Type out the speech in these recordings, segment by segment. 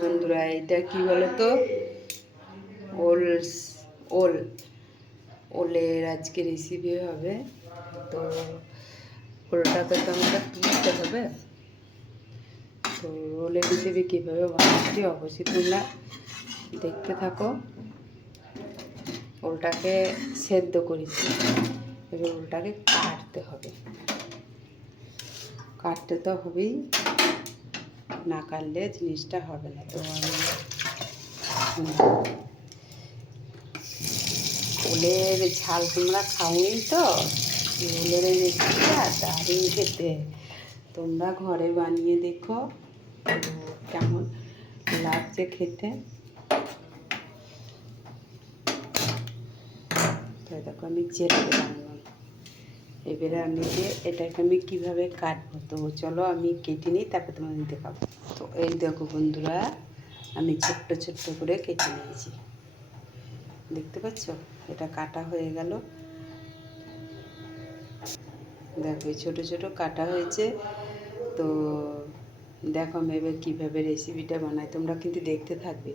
বন্ধুরা এটা কি বলতো, ওল ওল ওলের আজকে রেসিপি হবে। তো ওলটাকে তো আমাদের তুলতে হবে। তো ওলের রেসিপি কীভাবে বানাচ্ছি অবশ্যই তোমরা দেখতে থাকো। ওলটাকে সেদ্ধ করেছি, এবার ওলটাকে কাটতে হবে। কাটতে তো হবেই, না কাটলে জিনিসটা হবে না। তো আমি ওলের ঝাল তোমরা খাওনি তো, ওলের রেসিপিটা দারুণ খেতে। তোমরা ঘরে বানিয়ে দেখো কেমন লাগছে খেতে। তো দেখো আমি চেড়ে বানালাম। এবারে আমি এটাকে আমি কীভাবে কাটবো, তো চলো আমি কেটে নিই, তারপর তোমাদের দেখাবো। তো এই দেখো বন্ধুরা, আমি ছোট্ট ছোট্ট করে কেটে নিয়েছি, দেখতে পাচ্ছ? এটা কাটা হয়ে গেল। দেখো ছোটো ছোটো কাটা হয়েছে। তো দেখো আমি এবার কীভাবে রেসিপিটা বানাই, তোমরা কিন্তু দেখতে থাকবে।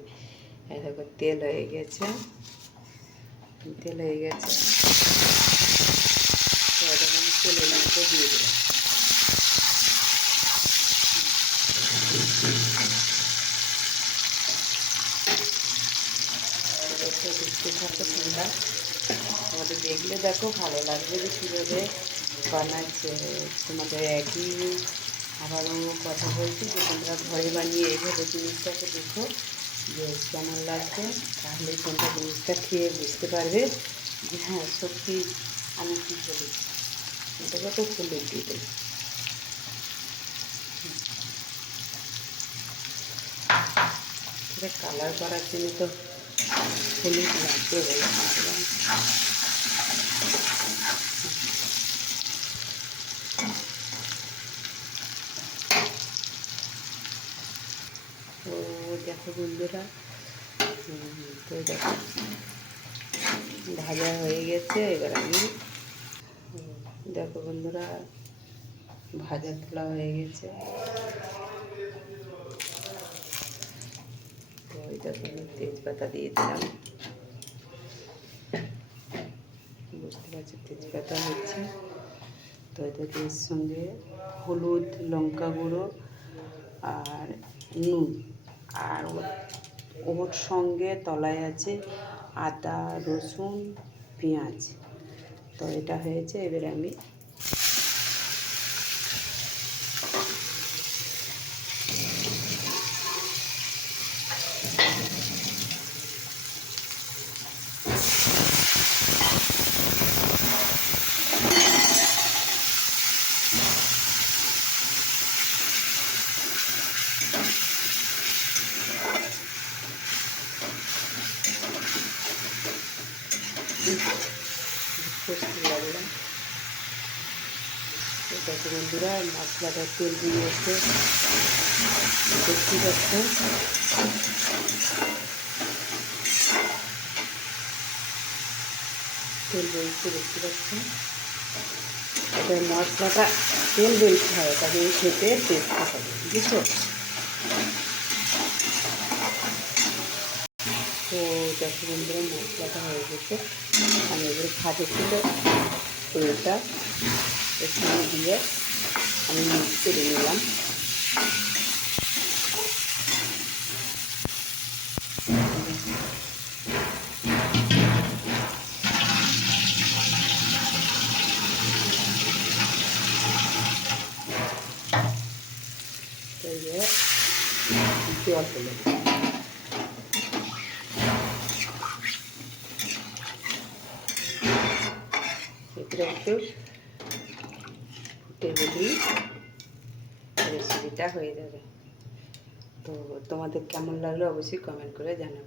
এই দেখো তেল হয়ে গেছে, তেল হয়ে গেছে। তো এটা আমি তেলের মধ্যে দিয়ে দিলাম। দেখতে থাকো তোমরা, তোমাদের দেখলে দেখো ভালো লাগবে যে কীভাবে বানাচ্ছে। তোমাদের একই আবারও কথা বলছি যে তোমরা ঘরে বানিয়ে এইভাবে জিনিসটাকে দেখো যে কেমন লাগছে। তাহলে তোমরা জিনিসটা খেয়ে বুঝতে পারবে যে হ্যাঁ সত্যি আমি কী বলি। এটাকে তো ফুলে দিয়ে দেবো। এটা কালার করার জন্য তো হলুদ লাগবে বলে। তো দেখো বন্ধুরা, তো দেখো ভাজা হয়ে গেছে। এবার আমি দেখো বন্ধুরা ভাজা তোলা হয়ে গেছে। তো এটাকে আমি তেজপাতা দিয়ে দিলাম, বুঝতে পারছি তেজপাতা হচ্ছে। তো এটাকে এর সঙ্গে হলুদ, লঙ্কা গুঁড়ো আর নুন, আর ওর সঙ্গে তলায় আছে আদা, রসুন, পেঁয়াজ। তো এটা হয়েছে। এবারে আমি কষতে লাগলাম। দেখো বন্ধুরা মশলাটা তেল দিয়ে এসে দেখতে পাচ্ছ। তেল বেরিয়েছে দেখতে পাচ্ছেন। এবার মশলাটা তেল বেরিয়েতে হবে, তবে খেতে টেস্ট হবে, বুঝছো? তো দেখো বন্ধুরা মশলাটা হয়ে গেছে। আমি এবার ভাজে ছিল ওইটা এখানে দিয়ে আমি মিক্স করে নিলাম। তো জল হলো, এতে একটু ফুটে গেলেই রেসিপিটা হয়ে যাবে। তো তোমাদের কেমন লাগলো অবশ্যই কমেন্ট করে জানাবে।